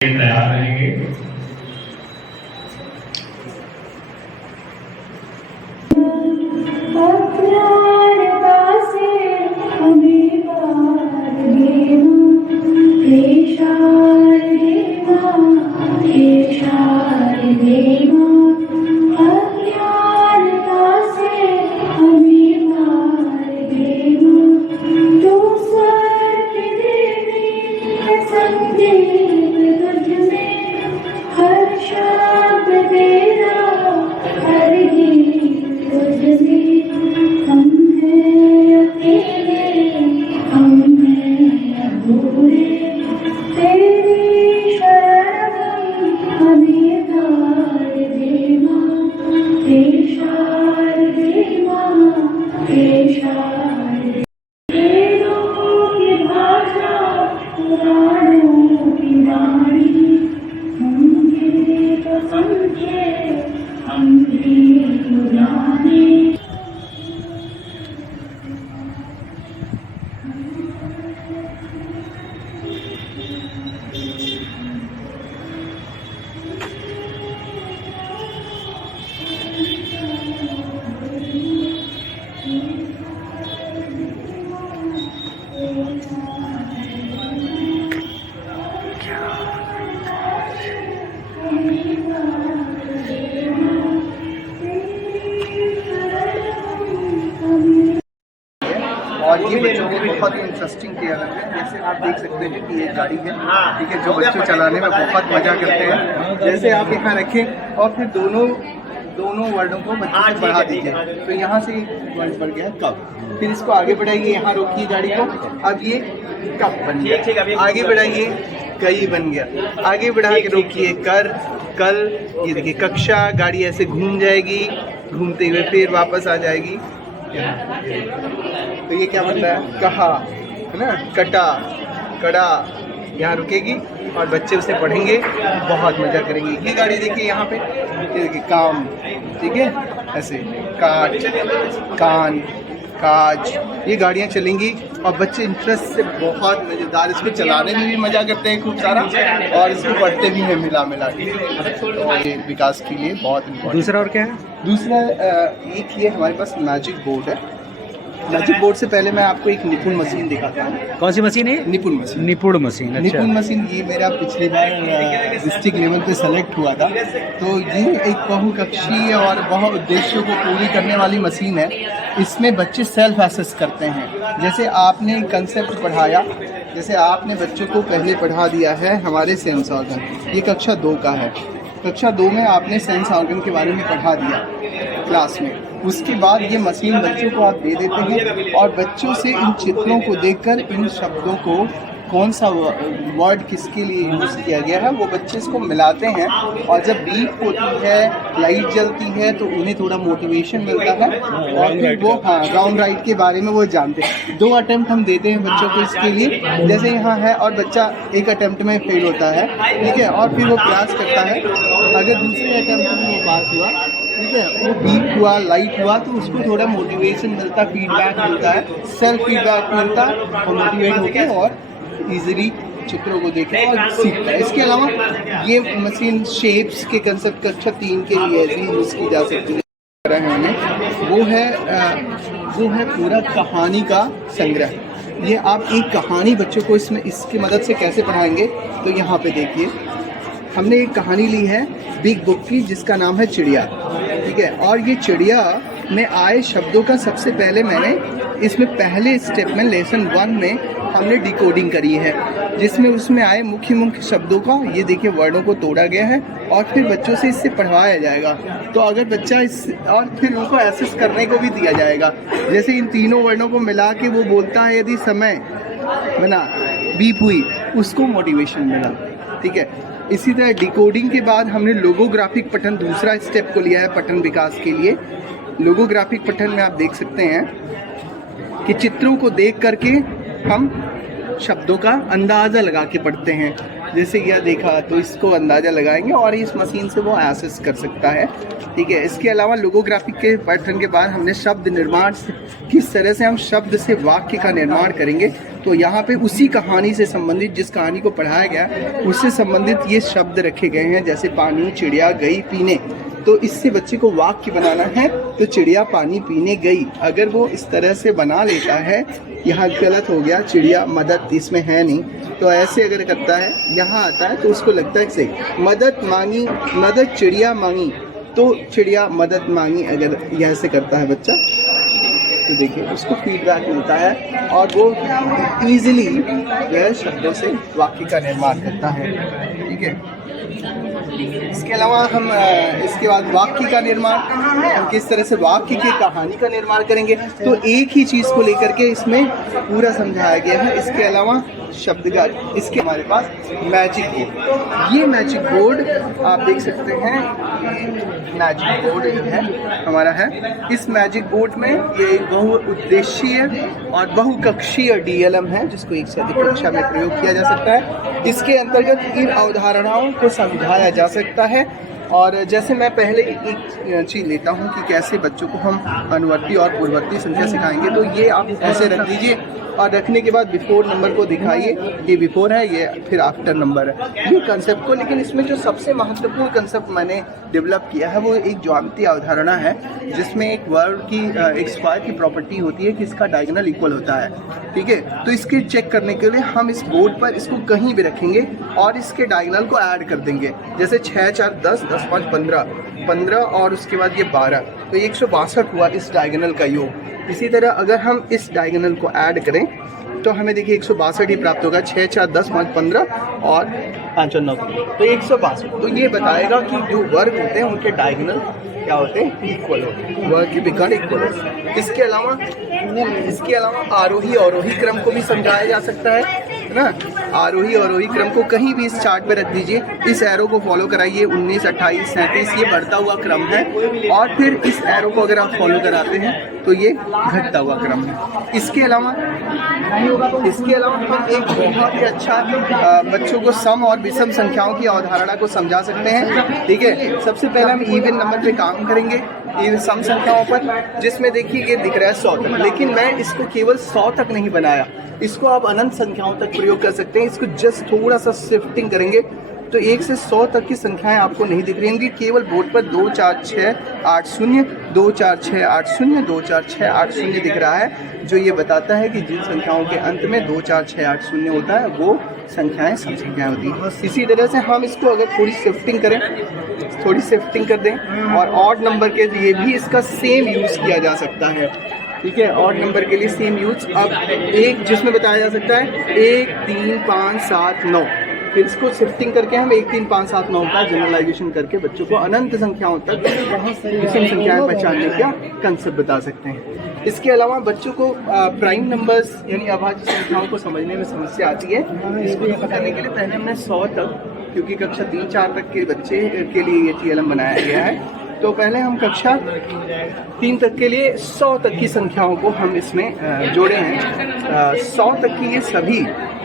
तैयार रहेंगे। और ये बच्चों को बहुत ही इंटरेस्टिंग किया लग रहा है। जैसे आप देख सकते हैं कि ये गाड़ी है, ठीक है, जो बच्चों चलाने में बहुत मजा करते हैं। जैसे आप यहाँ रखें और फिर दोनों वर्डों को बच्चों से बढ़ा दीजिए। तो यहाँ से वर्ड बढ़ गया कप, फिर इसको आगे बढ़ाइए, यहाँ रोकिए गाड़ी को, अब ये कप बन गया। आगे बढ़ाइए, कई बन गया। आगे बढ़ा के रोकिए, कर, कल। ये देखिए कक्षा, गाड़ी ऐसे घूम जाएगी, घूमते हुए फिर वापस आ जाएगी। तो ये क्या बन रहा है, कहा, है ना, कटा, कड़ा। यहाँ रुकेगी और बच्चे उसे पढ़ेंगे, बहुत मजा करेंगे। ये गाड़ी देखिए यहाँ पे, ये देखिए काम, ठीक है, ऐसे काट, कान, काज, ये गाड़ियाँ चलेंगी और बच्चे इंटरेस्ट से बहुत मज़ेदार, इसको चलाने में भी मज़ा करते हैं खूब सारा, और इसको पढ़ते भी हैं मिला के। तो ये विकास के लिए बहुत इम्पोर्टेंट। दूसरा और क्या है? दूसरा एक ये हमारे पास मैजिक बोर्ड है। मैजिक बोर्ड से पहले मैं आपको एक निपुण मशीन दिखाता हूँ। कौन सी मशीन है? निपुण मशीन। निपुण मशीन, अच्छा। निपुण मशीन ये मेरा पिछली बार डिस्ट्रिक्ट लेवल पे सेलेक्ट हुआ था। तो ये एक बहुकक्षीय और बहु उद्देश्यों को पूरी करने वाली मशीन है। इसमें बच्चे सेल्फ एसेस करते हैं। जैसे आपने कंसेप्ट पढ़ाया, जैसे आपने बच्चों को पहले पढ़ा दिया है हमारे सेंस ऑर्गन, ये कक्षा 2 का है। कक्षा 2 में आपने सेंस ऑर्गन के बारे में पढ़ा दिया क्लास में। उसके बाद ये मशीन बच्चों को आप दे देते हैं और बच्चों से इन चित्रों को देखकर इन शब्दों को कौन सा वर्ड किसके लिए यूज़ किया गया है वो बच्चे इसको मिलाते हैं। और जब बीप होती है, लाइट जलती है, तो उन्हें थोड़ा मोटिवेशन मिलता है और फिर वो राउंड राइट के बारे में वो जानते हैं। 2 अटेम्प्ट हम देते हैं बच्चों को इसके लिए। जैसे यहाँ है और बच्चा एक अटेम्प्ट में फेल होता है, ठीक है, और फिर वो प्रयास करता है। अगर दूसरे अटेम्प्ट में वो पास हुआ, ठीक है, वो बीप हुआ, लाइट हुआ, तो उसको थोड़ा मोटिवेशन मिलता, फीडबैक मिलता है, सेल्फ फीडबैक मिलता और मोटिवेट होकर और इजीली चित्रों को देखना और सीखता है। इसके अलावा ये मशीन शेप्स के कंसेप्ट कक्षा 3 के लिए भी यूज़ की जा सकती है। हमें वो है पूरा कहानी का संग्रह। ये आप एक कहानी बच्चों को इसकी मदद से कैसे पढ़ाएंगे, तो यहाँ पे देखिए हमने एक कहानी ली है बिग बुक की, जिसका नाम है चिड़िया, ठीक है। और ये चिड़िया में आए शब्दों का सबसे पहले मैंने इसमें पहले स्टेप में लेसन 1 में हमने डिकोडिंग करी है, जिसमें उसमें आए मुख्य शब्दों का, ये देखिए, वर्डों को तोड़ा गया है और फिर बच्चों से इससे पढ़वाया जाएगा। तो अगर बच्चा और फिर उनको एसेस करने को भी दिया जाएगा। जैसे इन तीनों वर्डों को मिला के वो बोलता है, यदि समय बना, बीप हुई, उसको मोटिवेशन मिला, ठीक है। इसी तरह डिकोडिंग के बाद हमने लोगोग्राफिक पठन दूसरा स्टेप को लिया है पठन विकास के लिए। लोगोग्राफिक पठन में आप देख सकते हैं कि चित्रों को देख करके हम शब्दों का अंदाज़ा लगा के पढ़ते हैं। जैसे यह देखा तो इसको अंदाज़ा लगाएंगे और इस मशीन से वो एसेस कर सकता है। ठीक है, इसके अलावा लोगोग्राफी के पैटर्न के बाद हमने शब्द निर्माण से किस तरह से हम शब्द से वाक्य का निर्माण करेंगे, तो यहाँ पे उसी कहानी से संबंधित, जिस कहानी को पढ़ाया गया उससे संबंधित ये शब्द रखे गए हैं। जैसे पानी, चिड़िया गई पीने, तो इससे बच्चे को वाक्य बनाना है। तो चिड़िया पानी पीने गई, अगर वो इस तरह से बना लेता है, यहाँ गलत हो गया, चिड़िया मदद इसमें है नहीं, तो ऐसे अगर करता है, यहाँ आता है तो उसको लगता है सही। मदद मांगी, मदद चिड़िया मांगी, तो चिड़िया मदद मांगी अगर यह से करता है बच्चा, तो देखिए उसको फीडबैक मिलता है और वो इजीली वह शब्दों से वाक्य का निर्माण करता है। ठीक है, इसके अलावा हम इसके बाद वाक्य का निर्माण, हम किस तरह से वाक्य की कहानी का निर्माण करेंगे, तो एक ही चीज़ को लेकर के इसमें पूरा समझाया गया है। इसके अलावा शब्दगार, इसके हमारे पास मैजिक बोर्ड, ये मैजिक बोर्ड आप देख सकते हैं, मैजिक बोर्ड जो है हमारा है। इस मैजिक बोर्ड में ये एक बहुउद्देशीय और बहुकक्षीय DLM है, जिसको एक से अधिक कक्षा में प्रयोग किया जा सकता है। इसके अंतर्गत इन अवधारणाओं को समझाया जा सकता है। और जैसे मैं पहले एक चीज़ लेता हूँ कि कैसे बच्चों को हम अनुवर्ती और पूर्ववर्ती संख्या सिखाएंगे, तो ये आप ऐसे रख दीजिए और रखने के बाद बिफोर नंबर को दिखाइए, ये बिफोर है, ये फिर आफ्टर नंबर है, ये कंसेप्ट को। लेकिन इसमें जो सबसे महत्वपूर्ण कंसेप्ट मैंने डेवलप किया है वो एक ज्यामितीय अवधारणा है, जिसमें एक वर्ड की एक स्क्वायर की प्रॉपर्टी होती है कि इसका डायगोनल इक्वल होता है। ठीक है, तो इसके चेक करने के लिए हम इस बोर्ड पर इसको कहीं भी रखेंगे और इसके डायगोनल को ऐड कर देंगे। जैसे 6 4 10, 10 5 15, 15 और उसके बाद ये 12, तो 162 हुआ इस डायगोनल का योग। इसी तरह अगर हम इस डायगोनल को ऐड करें तो हमें देखिए 162 ही प्राप्त होगा। 6 4 10 5 15 और 5 और 9, तो 162। तो ये बताएगा कि जो वर्ग होते हैं उनके डायगोनल क्या होते हैं, इक्वल होते हैं, वर्ग के विकर्ण इक्वल होते हैं। इसके अलावा आरोही अवरोही क्रम को भी समझाया जा सकता है ना। आरोही अवरोही क्रम को कहीं भी इस चार्ट पे रख दीजिए, इस एरो को फॉलो कराइए, 19 28 37 ये बढ़ता हुआ क्रम है, और फिर इस एरो को अगर आप फॉलो कराते हैं तो ये घटता हुआ क्रम है। इसके अलावा हम एक बहुत ही अच्छा बच्चों को सम और विषम संख्याओं की अवधारणा को समझा सकते हैं। ठीक है, सबसे पहले हम इवन नंबर पे काम करेंगे, इन सम संख्याओं पर, जिसमें देखिए ये दिख रहा है 100 तक, लेकिन मैं इसको केवल 100 तक नहीं बनाया, इसको आप अनंत संख्याओं तक प्रयोग कर सकते हैं। इसको जस्ट थोड़ा सा शिफ्टिंग करेंगे तो 1 से 100 तक की संख्याएं आपको नहीं दिख रही होंगी, केवल बोर्ड पर 2 4 6 8 0, 2 4 6 8 0, 2 4 6 8 0 दिख रहा है, जो ये बताता है कि जिन संख्याओं के अंत में 2 4 6 8 0 होता है वो संख्याएं सम संख्याएं होती हैं। इसी तरह से हम इसको अगर थोड़ी शिफ्टिंग कर दें और ऑड नंबर के लिए भी इसका सेम यूज़ किया जा सकता है। ठीक है, ऑड नंबर के लिए सेम यूज। अब एक जिसमें बताया जा सकता है 1 3 5 7 9, फिर इसको शिफ्टिंग करके हम 1 3 5 7 9 का जनरलाइजेशन करके बच्चों को अनंत संख्याओं तक विषम संख्याएं पहचानने का कंसेप्ट बता सकते हैं। इसके अलावा बच्चों को प्राइम नंबर्स यानी अभाज्य संख्याओं को समझने में समस्या आती है। इसको करने के लिए पहले हमने 100 तक, क्योंकि कक्षा 3 4 तक के बच्चे के लिए ये TLM बनाया गया है, तो पहले हम कक्षा 3 तक के लिए 100 तक की संख्याओं को हम इसमें जोड़े हैं। 100 तक की ये सभी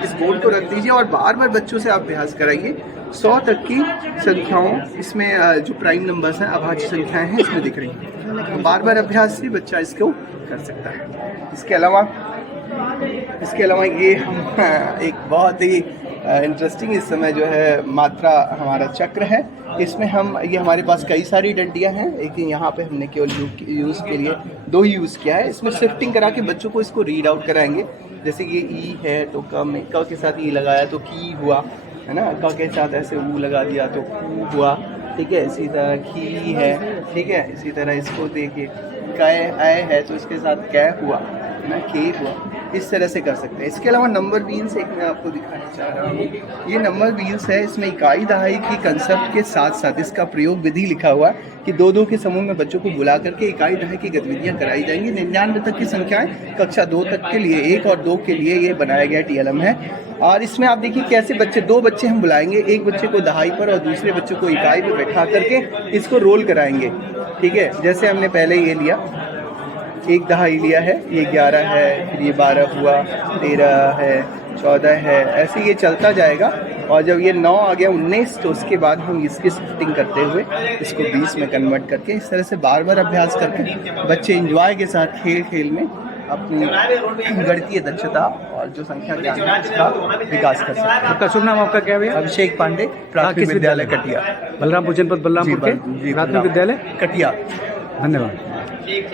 इस बोर्ड को रख दीजिए और बार बार बच्चों से आप अभ्यास कराइए। 100 तक की संख्याओं, इसमें जो प्राइम नंबर्स हैं, अभाज्य संख्याएं हैं, इसमें दिख रही हैं। बार बार अभ्यास से बच्चा इसको कर सकता है। इसके अलावा ये हम एक बहुत ही इंटरेस्टिंग इस समय जो है मात्रा हमारा चक्र है, इसमें हम ये हमारे पास कई सारी डंडियां हैं, लेकिन यहाँ पे हमने केवल यूज़ के लिए 2 ही यूज़ किया है। इसमें शिफ्टिंग करा के बच्चों को इसको रीड आउट कराएंगे। जैसे ये ई है तो क के साथ ई लगाया तो की हुआ, है ना, क के साथ ऐसे ऊ लगा दिया तो कू हुआ। ठीक है, इसी तरह खी है। ठीक है, इसी तरह इसको देखिए कै आए है तो इसके साथ कै हुआ ना, के हुआ, इस तरह से कर सकते हैं। इसके अलावा नंबर व्हील्स एक मैं आपको दिखाना चाह रहा हूँ। ये नंबर व्हील्स है, इसमें इकाई दहाई की कंसेप्ट के साथ साथ इसका प्रयोग विधि लिखा हुआ है कि 2-2 के समूह में बच्चों को बुला करके इकाई दहाई की गतिविधियां कराई जाएंगी। 99 तक की संख्याएं कक्षा 2 तक के लिए, 1 और 2 के लिए ये बनाया गया TLM है। और इसमें आप देखिए कैसे बच्चे, 2 बच्चे हम बुलाएंगे, एक बच्चे को दहाई पर और दूसरे बच्चे को इकाई पर बैठा करके इसको रोल कराएंगे। ठीक है, जैसे हमने पहले ये लिया, 1 दहाई लिया है, ये 11 है, फिर ये 12 हुआ, 13 है, 14 है, ऐसे ये चलता जाएगा और जब ये 9 आ गया 19, तो उसके बाद हम इसकी शिफ्टिंग करते हुए इसको 20 में कन्वर्ट करके इस तरह से बार बार अभ्यास करके बच्चे इंजॉय के साथ खेल खेल में अपनी गणितीय दक्षता और जो संख्या ज्ञान है इसका विकास कर सकते हैं। आपका शुभ नाम आपका क्या है भैया? अभिषेक पांडे, प्राथमिक किस विद्यालय कटिया। बलरामपुर जनपद बलरामपुर के जी, प्राथमिक विद्यालय कटिया। धन्यवाद।